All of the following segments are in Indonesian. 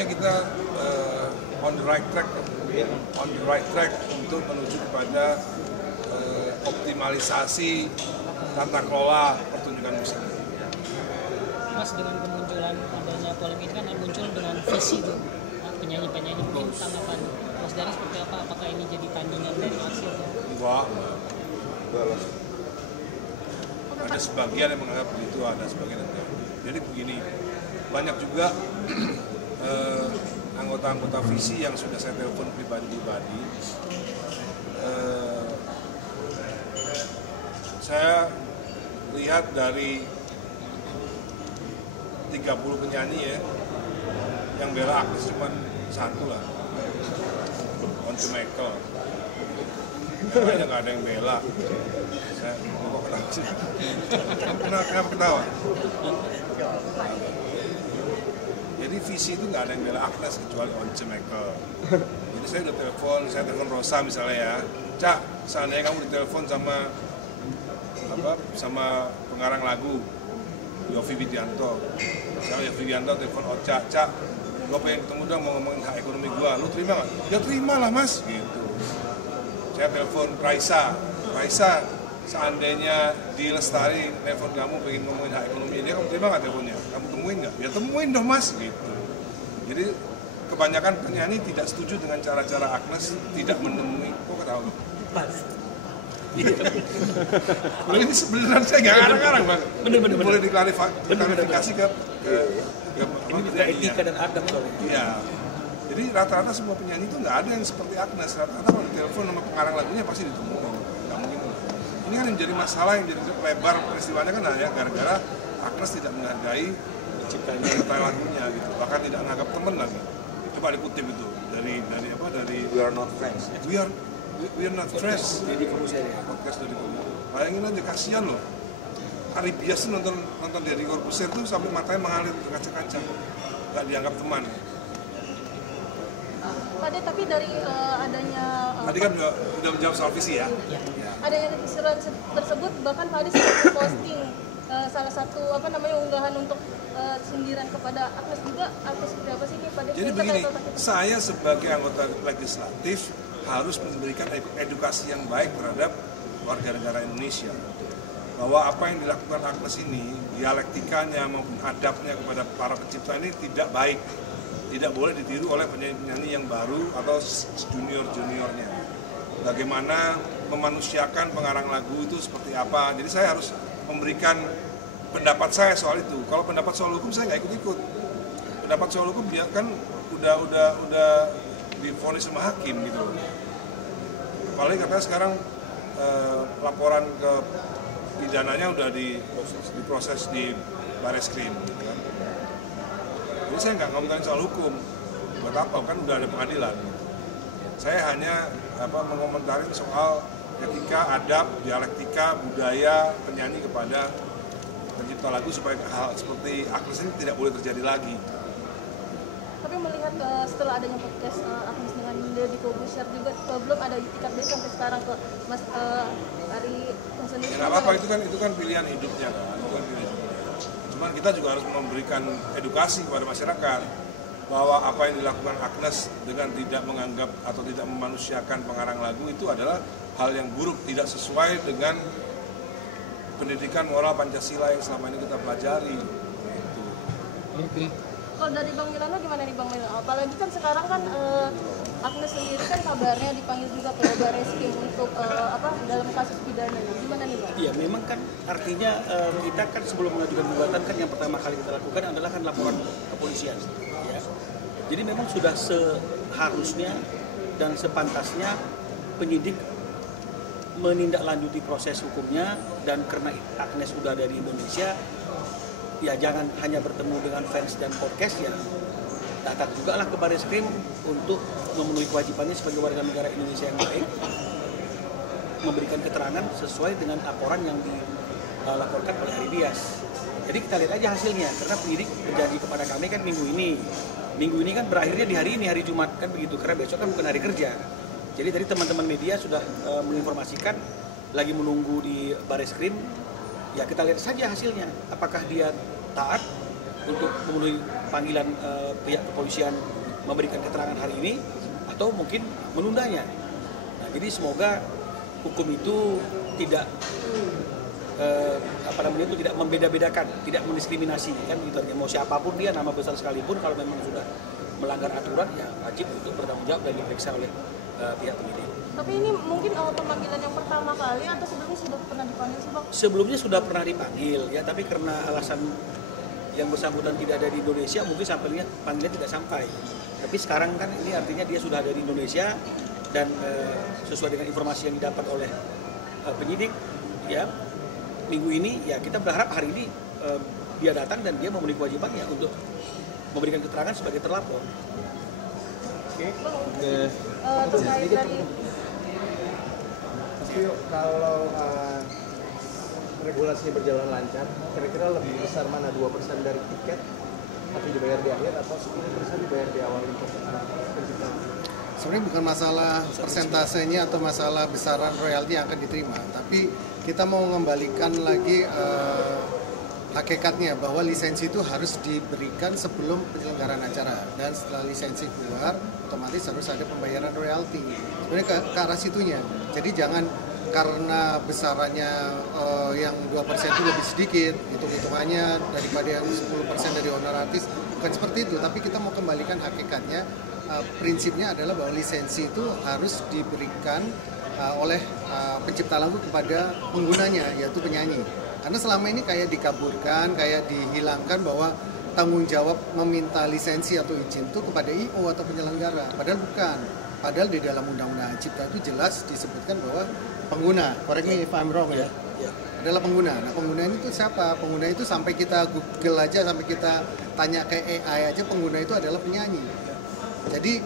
artinya kita on the right track, untuk menuju kepada optimalisasi tata kelola pertunjukan musik. Mas, dengan kemunculan adanya polemik ini kan muncul dengan visi tuh penyanyi-penyanyi, mungkin tanggapan Mas Dari seperti apa? Apakah ini jadi tandingan dari aksi atau? Enggak. Ada sebagian yang menganggap begitu, ada sebagian yang enggak. Jadi begini, banyak juga anggota-anggota visi yang sudah saya telepon pribadi-pribadi. Saya lihat dari 30 penyanyi ya, yang bela Agnes cuma satu lah, Once Michael. Kayaknya nggak ada yang bela. Saya kok kenapa sih? Kenapa ketawa? Jadi visi itu nggak ada yang bela Agnes kecuali Once Michael. Jadi saya udah telepon Rosa misalnya ya, Cak, seandainya kamu ditelepon sama pengarang lagu Yovie Widianto, misalnya Yovie Widianto telepon Ocha, Cak, gue pengen ketemu dong mau ngomongin hak ekonomi gue, lu terima nggak? Ya terima lah mas, gitu. Saya telepon Raisa, seandainya di Lestari telepon kamu pengen ngomongin hak ekonomi dia, kamu terima nggak teleponnya? Kamu temuin nggak? Ya temuin dong mas, gitu. Jadi kebanyakan penyanyi tidak setuju dengan cara-cara Agnes tidak menemui, kok ketawa? Ini sebenarnya saya nggak ngarang-ngarang bang. Bener. Boleh diklarifikasi ke ini juga etika dan adab soalnya. Iya. Jadi rata-rata semua penyanyi itu nggak ada yang seperti Agnes. Rata-rata kalau ditelepon sama pengarang lagunya pasti ditemukan. Nggak mungkin. Ini kan yang jadi masalah, yang jadi lebar peristiwanya kan ya gara-gara Agnes tidak menghargai pencipta lagunya gitu. Bahkan tidak menganggap teman lagi. Coba dikutip itu dari We are not friends. We are not friends. Jadi Corbuzier ya. Podcast dari Corbuzier. Bayangin aja, kasihan loh. Ari biasa nonton dari Corbuzier tuh sampai matanya mengalir berkaca-kaca. Gak dianggap teman. Pak, tapi dari adanya Tadi kan udah menjawab soal visi ya. adanya keseruan tersebut, bahkan Pak Adi sempat posting salah satu unggahan untuk sindiran kepada Agnes juga, atau seperti apa sih ini Pak Adi? Jadi begini, saya sebagai anggota legislatif harus memberikan edukasi yang baik terhadap warga negara Indonesia bahwa apa yang dilakukan Agnes ini, dialektikanya maupun adabnya kepada para pencipta ini tidak baik, tidak boleh ditiru oleh penyanyi-penyanyi yang baru atau junior-juniornya. Bagaimana memanusiakan pengarang lagu itu seperti apa. Jadi saya harus memberikan pendapat saya soal itu. Kalau pendapat soal hukum saya nggak ikut-ikut. Pendapat soal hukum dia kan udah divonis sama hakim gitu. Apalagi katanya sekarang laporan ke pidananya udah diproses di Bareskrim gitu kan. Jadi saya nggak ngomongin soal hukum, buat apa kan udah ada pengadilan. Saya hanya mengomentari soal etika, adab, dialektika, budaya penyanyi kepada pencipta lagu supaya hal seperti Agnes ini tidak boleh terjadi lagi. Tapi melihat setelah adanya podcast Agnes dengan Deddy Corbuzier juga belum ada itikat dia sampai sekarang ke Mas Ari sendiri. Ya nggak apa-apa, itu kan pilihan hidupnya kan. Cuman kita juga harus memberikan edukasi kepada masyarakat bahwa apa yang dilakukan Agnes dengan tidak menganggap atau tidak memanusiakan pengarang lagu itu adalah hal yang buruk, tidak sesuai dengan pendidikan moral Pancasila yang selama ini kita pelajari. Oke. Kalau dari Bang Milano gimana nih Bang Milano? Apalagi kan sekarang kan Agnes sendiri kan kabarnya dipanggil juga ke Bareskrim untuk dalam kasus pidana. Gimana nih Bang? Iya, memang kan artinya kita kan sebelum mengajukan gugatan kan yang pertama kali kita lakukan adalah kan laporan kepolisian. Ya. Jadi memang sudah seharusnya dan sepantasnya penyidik menindaklanjuti proses hukumnya, dan karena Agnes sudah dari Indonesia, ya jangan hanya bertemu dengan fans dan podcast, ya datang juga lah ke Bareskrim untuk memenuhi kewajibannya sebagai warga negara Indonesia yang baik, memberikan keterangan sesuai dengan laporan yang dilaporkan oleh Ari Bias. Jadi kita lihat aja hasilnya, karena penyidik berjanji kepada kami kan minggu ini kan berakhirnya di hari ini, hari Jumat kan begitu, karena besok kan bukan hari kerja. Jadi tadi teman-teman media sudah menginformasikan lagi menunggu di Bareskrim. Ya kita lihat saja hasilnya, apakah dia taat untuk memenuhi panggilan pihak kepolisian memberikan keterangan hari ini atau mungkin menundanya. Nah, jadi semoga hukum itu tidak tidak membeda-bedakan, tidak mendiskriminasi kan gitu. Mau siapapun dia, nama besar sekalipun, kalau memang sudah melanggar aturan ya wajib untuk bertanggung jawab dan diperiksa oleh pihak penyidik. Tapi ini mungkin pemanggilan yang pertama kali atau sebelumnya sudah pernah dipanggil sih Bang? Sebelumnya sudah pernah dipanggil ya, tapi karena alasan yang bersangkutan tidak ada di Indonesia, mungkin panggilan tidak sampai. Tapi sekarang kan ini artinya dia sudah ada di Indonesia dan sesuai dengan informasi yang didapat oleh penyidik ya, minggu ini ya kita berharap hari ini dia datang dan dia memenuhi kewajibannya untuk memberikan keterangan sebagai terlapor. Terkait dari tapi kalau regulasinya berjalan lancar, kira-kira lebih besar mana 2% dari tiket tapi dibayar di akhir atau 10% dibayar di awal untuk penciptaan? Sebenarnya bukan masalah persentasenya atau masalah besaran royalti yang akan diterima, tapi kita mau mengembalikan lagi hakikatnya bahwa lisensi itu harus diberikan sebelum penyelenggaraan acara, dan setelah lisensi keluar otomatis harus ada pembayaran royalti. Sebenarnya ke arah situnya. Jadi jangan karena besarannya yang 2% itu lebih sedikit, hitung-hitungannya daripada yang 10% dari honor artis, bukan seperti itu, tapi kita mau kembalikan hakikatnya. Prinsipnya adalah bahwa lisensi itu harus diberikan oleh pencipta lagu kepada penggunanya, yaitu penyanyi. Karena selama ini kayak dikaburkan, kayak dihilangkan bahwa tanggung jawab meminta lisensi atau izin itu kepada I.O. atau penyelenggara. Padahal bukan. Padahal di dalam Undang-Undang Cipta itu jelas disebutkan bahwa pengguna, correct me if I'm wrong ya, adalah pengguna. Nah, pengguna itu siapa? Pengguna itu sampai kita Google aja, sampai kita tanya ke AI aja, pengguna itu adalah penyanyi. Jadi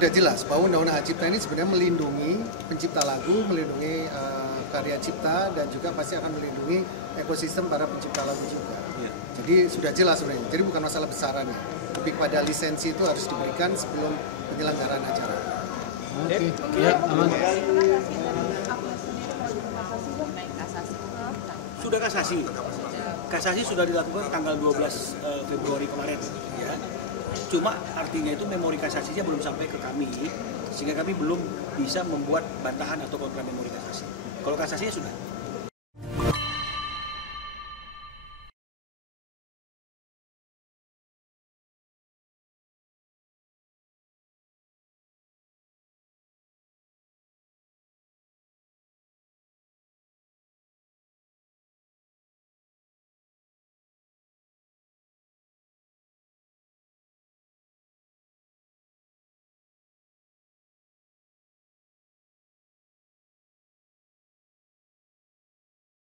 udah jelas bahwa Undang-Undang Cipta ini sebenarnya melindungi pencipta lagu, melindungi karya cipta, dan juga pasti akan melindungi ekosistem para pencipta lagu juga. Jadi sudah jelas sebenarnya. Jadi bukan masalah besarannya. Lebih pada lisensi itu harus diberikan sebelum penyelenggaraan acara. Oke. Ya, aman. Sudah kasasi. Kasasi sudah dilakukan tanggal 12 Februari kemarin ya. Cuma artinya itu memori kasasinya belum sampai ke kami, sehingga kami belum bisa membuat bantahan atau kontra memori kasasi. Kalau kasasinya sudah.